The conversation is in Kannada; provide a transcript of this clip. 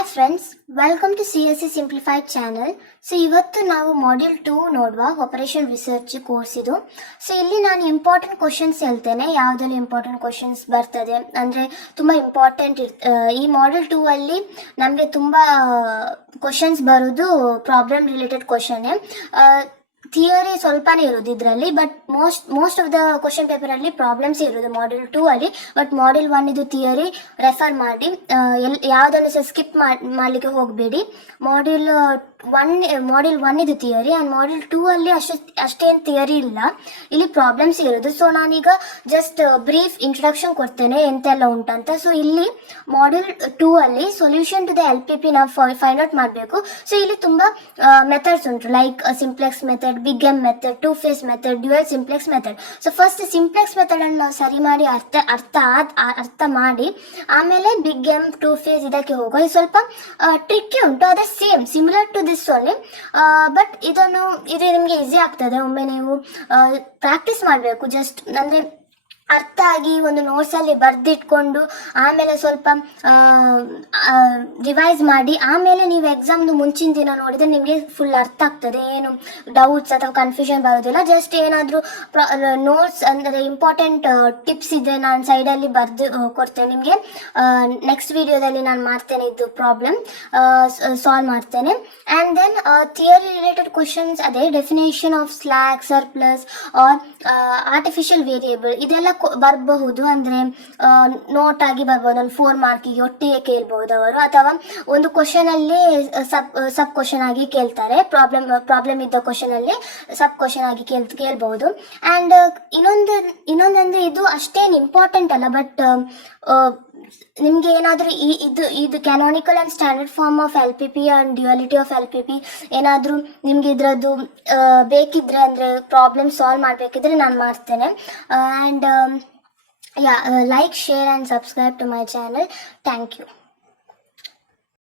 Hi friends, welcome to CSE simplified channel. So ಇವತ್ತು ನಾವು ಮಾಡ್ಯೂಲ್ 2 ನೋಡುವ ಆಪರೇಷನ್ ರಿಸರ್ಚ್ ಕೋರ್ಸ್ ಇದು. ಸೊ ಇಲ್ಲಿ ನಾನು ಇಂಪಾರ್ಟೆಂಟ್ ಕ್ವಶನ್ಸ್ ಹೇಳ್ತೇನೆ, ಯಾವುದೆಲ್ಲ ಇಂಪಾರ್ಟೆಂಟ್ ಕ್ವಶನ್ಸ್ ಬರ್ತದೆ ಅಂದರೆ ತುಂಬ ಇಂಪಾರ್ಟೆಂಟ್. ಈ ಮಾಡ್ಯೂಲ್ 2 ಅಲ್ಲಿ ನಮಗೆ ತುಂಬ ಕ್ವಶನ್ಸ್ ಬರೋದು ಪ್ರಾಬ್ಲಮ್ ರಿಲೇಟೆಡ್ ಕ್ವಶನ್ನೇ. ಥಿಯರಿ ಸ್ವಲ್ಪನೇ ಇರೋದು ಇದರಲ್ಲಿ, but most of the question ಪೇಪರಲ್ಲಿ ಪ್ರಾಬ್ಲಮ್ಸ್ ಇರೋದು ಮಾಡ್ಯೂಲ್ 2 ಅಲ್ಲಿ. ಬಟ್ ಮಾಡ್ಯೂಲ್ 1 ಇದು ಥಿಯರಿ ರೆಫರ್ ಮಾಡಿ, ಯಾವುದನ್ನು ಸಹ ಸ್ಕಿಪ್ ಮಾಡಲಿಕ್ಕೆ ಹೋಗಬೇಡಿ. ಮಾಡ್ಯೂಲ್ 1 ಇದು ಥಿಯರಿ, ಆ್ಯಂಡ್ ಮಾಡ್ಯೂಲ್ 2 ಅಲ್ಲಿ ಅಷ್ಟೇನು ಥಿಯರಿ ಇಲ್ಲ, ಇಲ್ಲಿ ಪ್ರಾಬ್ಲಮ್ಸ್ ಇರೋದು. ಸೊ ನಾನೀಗ ಜಸ್ಟ್ ಬ್ರೀಫ್ ಇಂಟ್ರೊಡಕ್ಷನ್ ಕೊಡ್ತೇನೆ ಎಂತೆಲ್ಲ ಉಂಟಂತ. ಸೊ ಇಲ್ಲಿ ಮಾಡ್ಯೂಲ್ 2 ಅಲ್ಲಿ ಸೊಲ್ಯೂಷನ್ ಟು ದ LPP ನಾವು ಫೈಂಡ್ ಔಟ್ ಮಾಡಬೇಕು. ಸೊ ಇಲ್ಲಿ ತುಂಬ ಮೆಥಡ್ಸ್ ಉಂಟು, like simplex method, big M method, two phase method, dual simplex method. So first simplex method ಅನ್ನು ನಾವು ಸರಿ ಮಾಡಿ ಅರ್ಥ ಮಾಡಿ ಆಮೇಲೆ ಬಿಗ್ ಎಮ್, ಟೂ ಫೇಸ್ ಇದಕ್ಕೆ ಹೋಗುವ. ಇದು ಸ್ವಲ್ಪ ಟ್ರಿಕ್ಕಿ ಉಂಟು, ಅದೇ same similar to this only, but ಇದು ನಿಮಗೆ ಈಸಿ ಆಗ್ತದೆ. ಒಮ್ಮೆ ನೀವು ಪ್ರಾಕ್ಟೀಸ್ ಮಾಡಬೇಕು, ಜಸ್ಟ್ ಅಂದರೆ ಅರ್ಥ ಆಗಿ ಒಂದು ನೋಟ್ಸಲ್ಲಿ ಬರೆದಿಟ್ಕೊಂಡು ಆಮೇಲೆ ಸ್ವಲ್ಪ ರಿವೈಸ್ ಮಾಡಿ ಆಮೇಲೆ ನೀವು ಎಕ್ಸಾಮ್ದು ಮುಂಚಿನ ದಿನ ನೋಡಿದರೆ ನಿಮಗೆ ಫುಲ್ ಅರ್ಥ ಆಗ್ತದೆ, ಏನು ಡೌಟ್ಸ್ ಅಥವಾ ಕನ್ಫ್ಯೂಷನ್ ಬರೋದಿಲ್ಲ. ಜಸ್ಟ್ ಏನಾದರೂ ನೋಟ್ಸ್ ಅಂದರೆ ಇಂಪಾರ್ಟೆಂಟ್ ಟಿಪ್ಸ್ ಇದ್ದರೆ ನಾನು ಸೈಡಲ್ಲಿ ಬರೆದು ಕೊಡ್ತೇನೆ ನಿಮಗೆ. ನೆಕ್ಸ್ಟ್ ವಿಡಿಯೋದಲ್ಲಿ ನಾನು ಮಾಡ್ತೇನೆ, ಇದು ಪ್ರಾಬ್ಲಮ್ ಸಾಲ್ವ್ ಮಾಡ್ತೇನೆ. And then theory related questions, ಅದೇ definition of slack, surplus or artificial variable ಇದೆಲ್ಲ ಬರಬಹುದು. ಅಂದರೆ ನೋಟ್ ಆಗಿ ಬರ್ಬೋದು, ಒಂದು 4 ಮಾರ್ಕಿಗೆ ಒಟ್ಟಿಗೆ ಕೇಳ್ಬೋದು ಅವರು, ಅಥವಾ ಒಂದು ಕ್ವಶನಲ್ಲಿ ಸಬ್ ಕ್ವಶನ್ ಆಗಿ ಕೇಳ್ತಾರೆ. ಪ್ರಾಬ್ಲಮ್ ಇದ್ದ ಕ್ವಶನಲ್ಲಿ ಸಬ್ ಕ್ವಶನ್ ಆಗಿ ಕೇಳ್ಬೋದು. ಆ್ಯಂಡ್ ಇನ್ನೊಂದಂದರೆ ಇದು ಅಷ್ಟೇನು ಇಂಪಾರ್ಟೆಂಟ್ ಅಲ್ಲ, ಬಟ್ ನಿಮಗೆ ಏನಾದರೂ ಇದು canonical and standard form of LPP and duality of LPP ಏನಾದರೂ ನಿಮಗೆ ಇದರದ್ದು ಬೇಕಿದ್ದರೆ, ಅಂದರೆ ಪ್ರಾಬ್ಲಮ್ ಸಾಲ್ವ್ ಮಾಡಬೇಕಿದ್ರೆ ನಾನು ಮಾಡ್ತೇನೆ. And like, share and subscribe to my channel. Thank you.